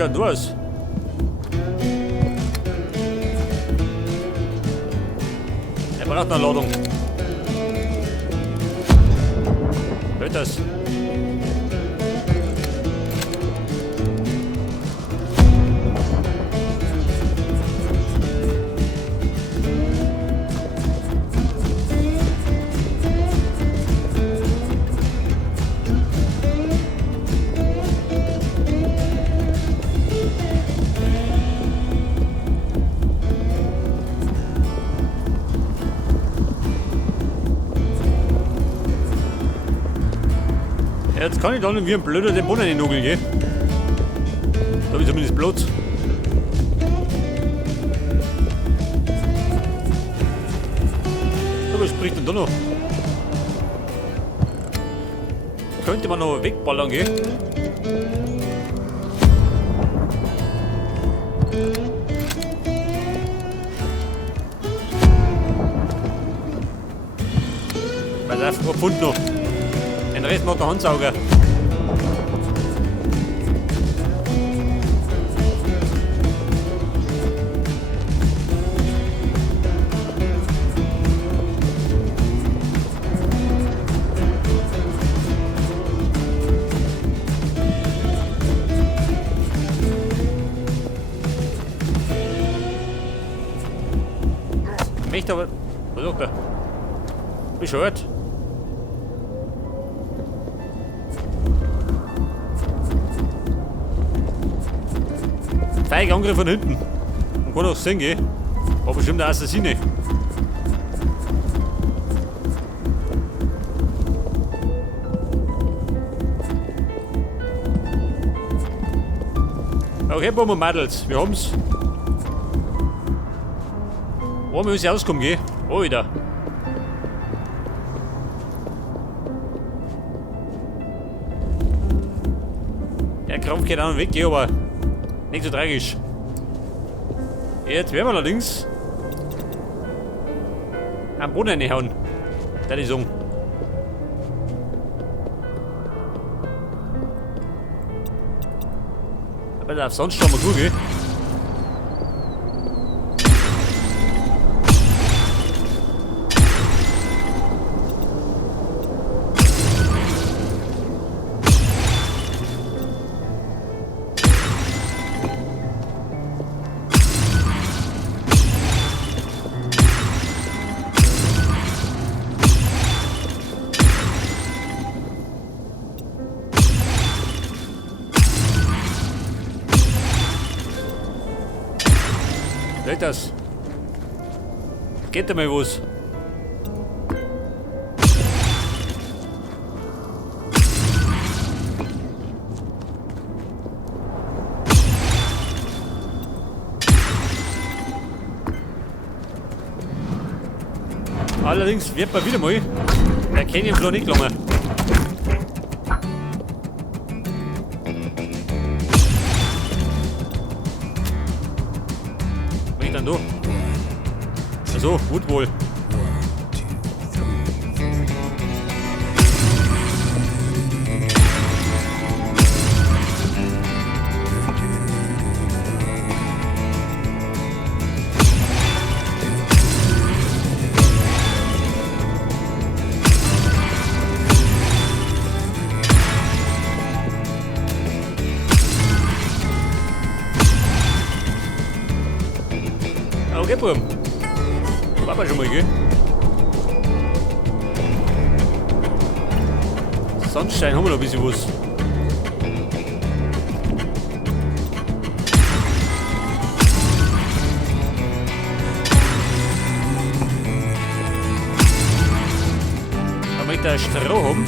schaut du aus? Er braucht eine Ladung. Hört das? Jetzt kann ich dann wie ein Blöder den Boden in den Nugel gehen. Da habe ich zumindest Platz. Was spricht denn da noch? Könnte man noch wegballern gehen? Pass auf, ein Pfund noch. Den Rest macht der Handsauger. Möchte aber. Was sagt er? Bescheuert. Feige Angriff von hinten. Man kann auch sehen, gell? War bestimmt der Assassine. Okay, Bomber Mädels, wir haben's. Wo wir uns auskommen, gell? Oh, wieder. Der Krampf geht auch weg, gell, aber nicht so tragisch. Jetzt werden wir allerdings am Boden reinhauen. Das ist so. Aber da sonst schon mal gut, gell? Seht das? Geht da mal was? Allerdings wird man wieder mal erkennen im Flur nicht lange. Dann du. Also, gut wohl. Okay, Buben. War aber schon mal, gell? Sandstein haben wir noch ein bisschen was. Da möchte ich Stroh haben.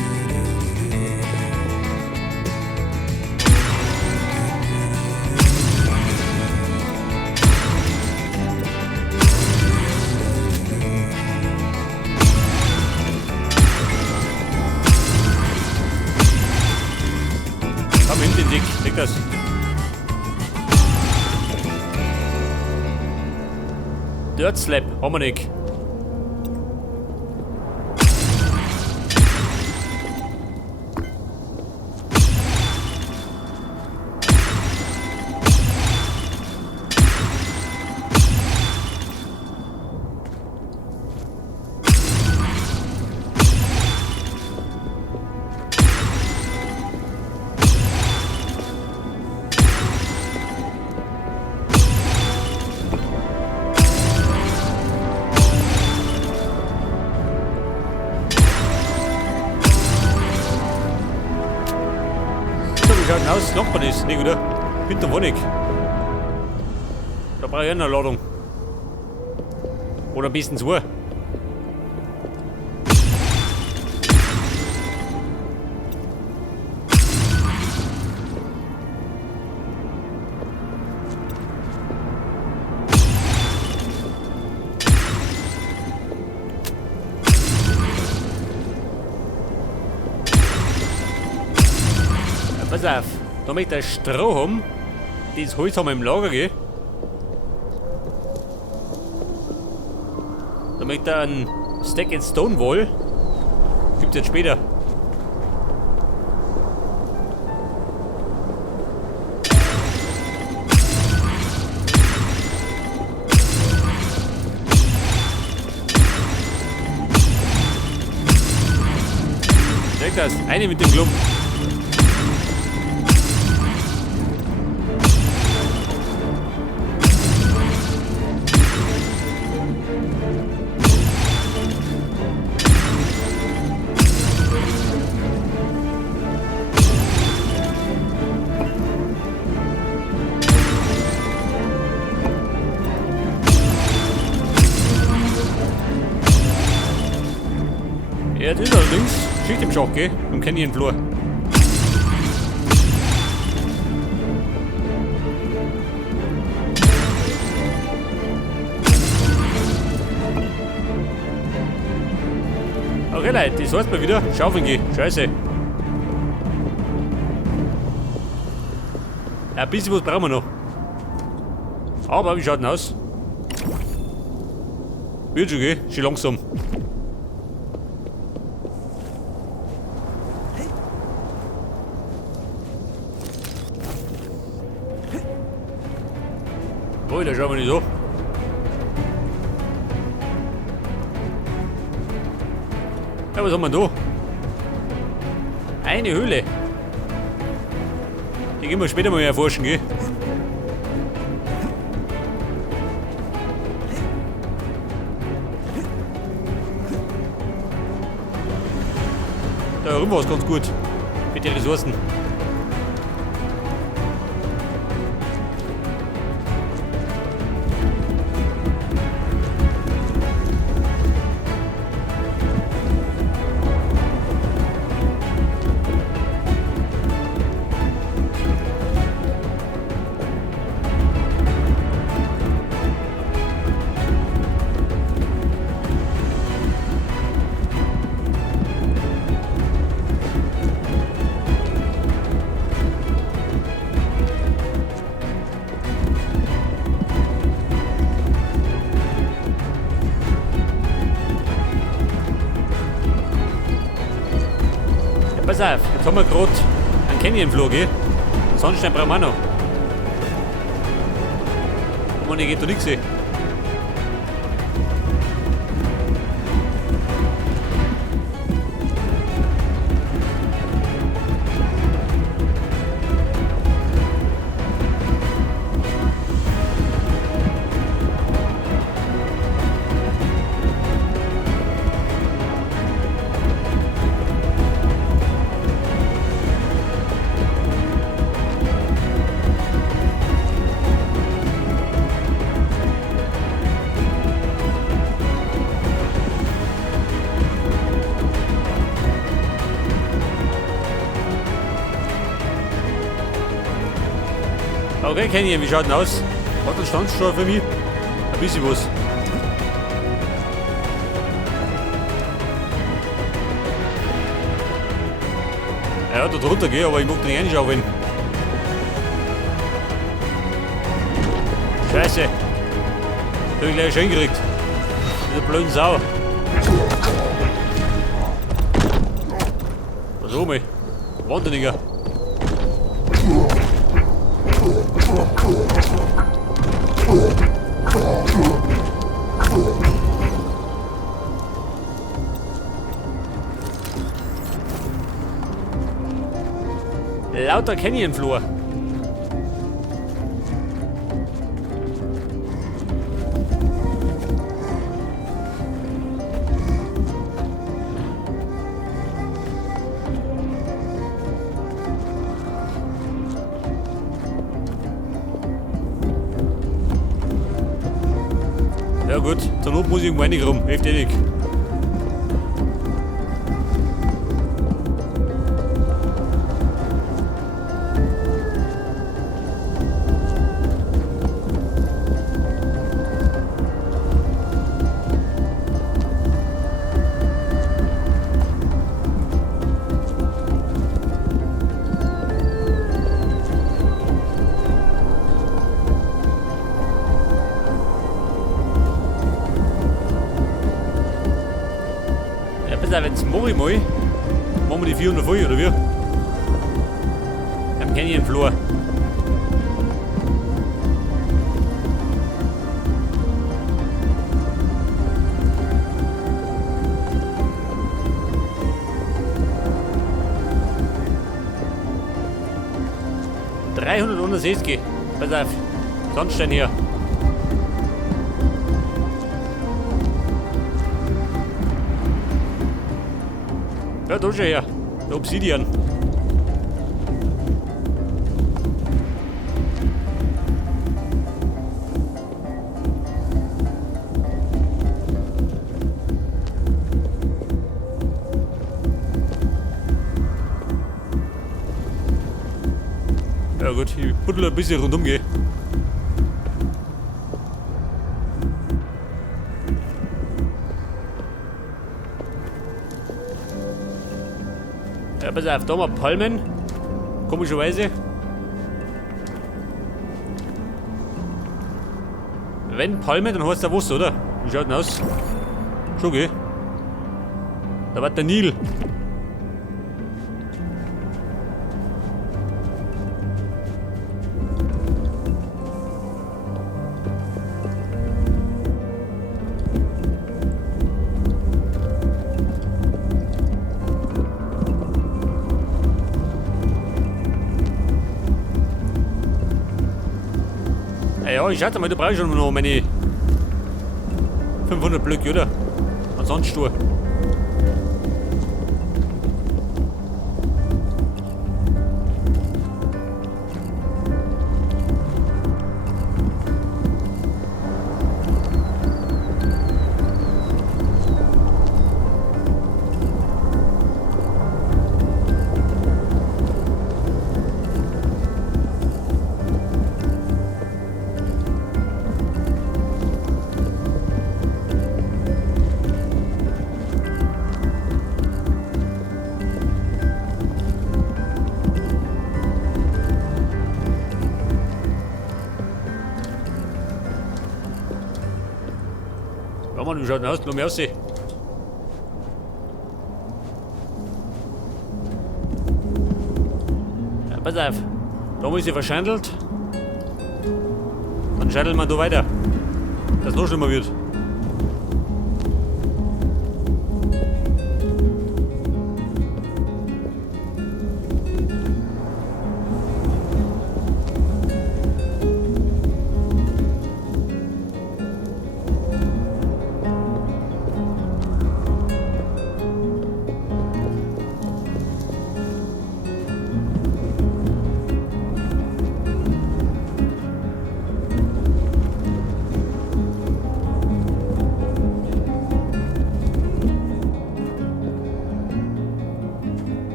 Hinten dick, leg das. Dirt Slab, haben wir nicht. schaut denn aus? Nachbarn ist nicht, oder? Hinter Wohnung. Da brauche ich eine Ladung. Oder ein bisschen zwei. Pass auf, damit der Stroh haben, das Holz haben wir im Lager, gell? Damit da ein Stack and Stone Wall gibt's jetzt später. Check das, eine mit dem Klump. Ja, das ist allerdings Schicht im Schacht, gell? Im Canyon-Flur. Okay, Leute, das heißt mal wieder, schaufeln gehen. Scheiße. Ein bisschen was brauchen wir noch. Aber wie schaut denn aus? Wird schon, gell? Schon langsam. Oh, da schauen wir nicht so. Ja, was haben wir da? Eine Höhle. Die gehen wir später mal erforschen, gell? Da herum war es ganz gut. Mit den Ressourcen. Pass auf, jetzt haben wir gerade einen Canyon-Flur, gell? Sonnenstein brauchen wir auch noch. Aber ne, geht da nichts. Okay, Canyon, wie schaut denn aus? Hat ein Standsteuer für mich? Ein bisschen was. Ja, da drunter geh, aber ich mag den nicht reinschauen. Scheiße. Da hab ich gleich schön gekriegt. Diese blöden Sau. Was oben? Wahnsinniger. Lauter Canyon-Flur. gut, zur Not muss ich irgendwo reinkommen. Hilft eh nicht. Wenn es morgen mal, machen wir die 400 voll, oder wie? Dann kenne ich den Flur. ...360. Pass auf. Sandstein hier. Ja, da schon her. Der Obsidian. Ja gut, ich buddel ein bisschen rundum gehen. Ja, pass auf, da haben wir Palmen. Komischerweise. Wenn Palme, dann heißt der Wasser, oder? Wie schaut denn aus? Schon, gell? Da war der Nil. Ja, ich schätze mal, du brauchst schon noch meine 500 Blöcke, oder? Ansonsten du. Ja, Mann, wie schaut denn aus? Lass mich aussehen. Ja, pass auf. Da haben wir sie verschandelt. Dann schandeln wir da weiter. Dass es noch schlimmer wird.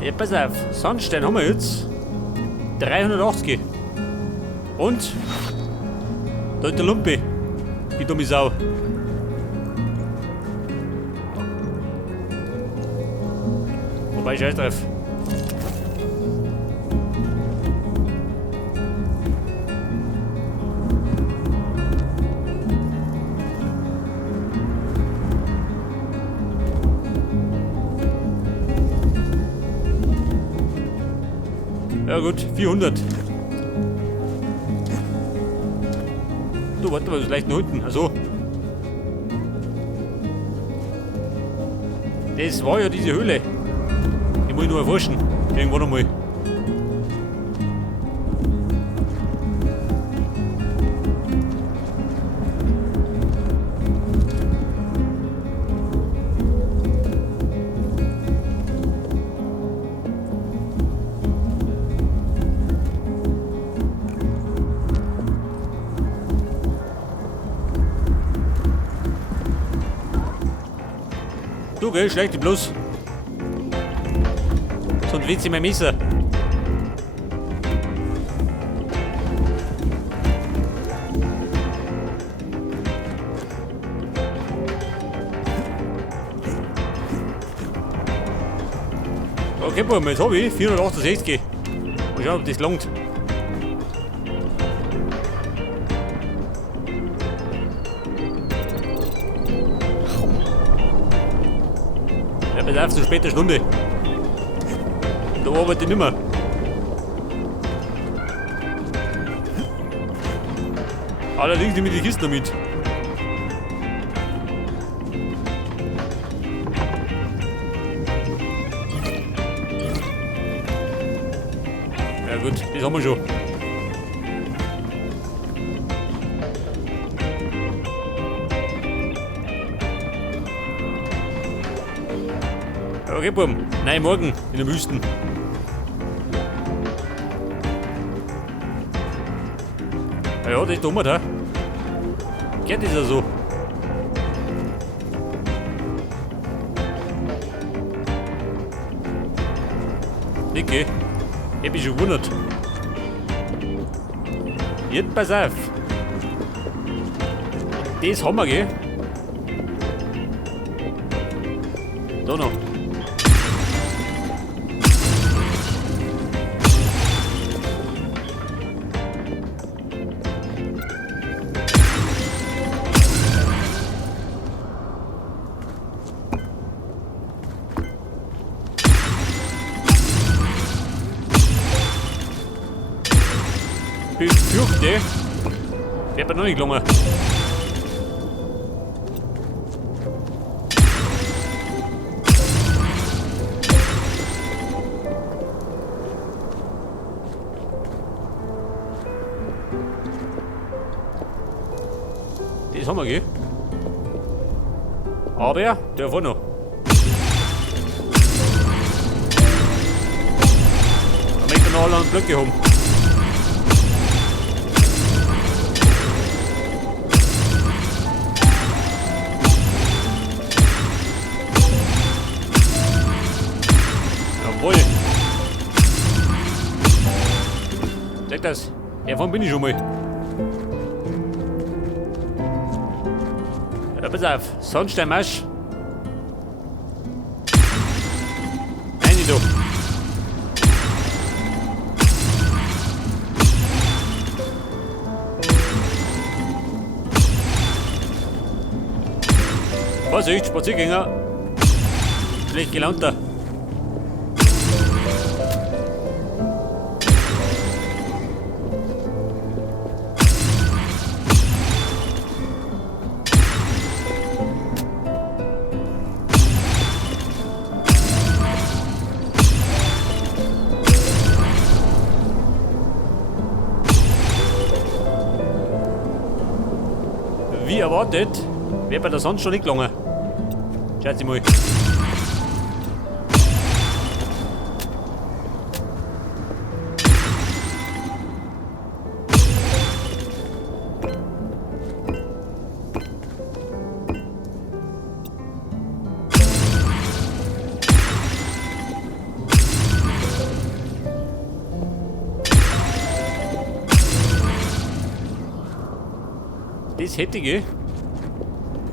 Ja, pass auf, Sandstein haben wir jetzt 380. Und da ist der Lumpi, die dumme Sau. Wobei, scheiß drauf. Ja gut, 400. Du, warte mal, das ist leicht nach unten. Also. Das war ja diese Höhle. Die muss ich nur erforschen. Irgendwann einmal. Du, gell, schleich dich bloß. Sonst willst du mein Messer. Okay, Buben, jetzt hab ich 468. Mal schauen, ob das langt. Ja, pass auf, zur später Stunde. Da arbeite ich nicht mehr. Allerdings nehme ich die Kiste noch mit. Ja gut, das haben wir schon. Okay, Buben. Nein, morgen in der Wüsten. Ja, das ist dumm, da. Geht das ja so. Dicke, ich hab mich schon gewundert. Jetzt pass auf. Das haben wir, gell? Da noch. Ich fürchte, der hat noch nicht gelungen. Das haben wir, gell? Aber der war noch. Da möchte noch alle einen Blöcke haben. Jawohl. Sag das. Davon bin ich schon mal. Ja, pass auf. Sandsteinmarsch. Eine da. Vorsicht, Spaziergänger. Schlecht gelaunter. Wie erwartet, wäre bei der Sonst schon nicht gelungen. Schaut sie mal. Das hätte ich.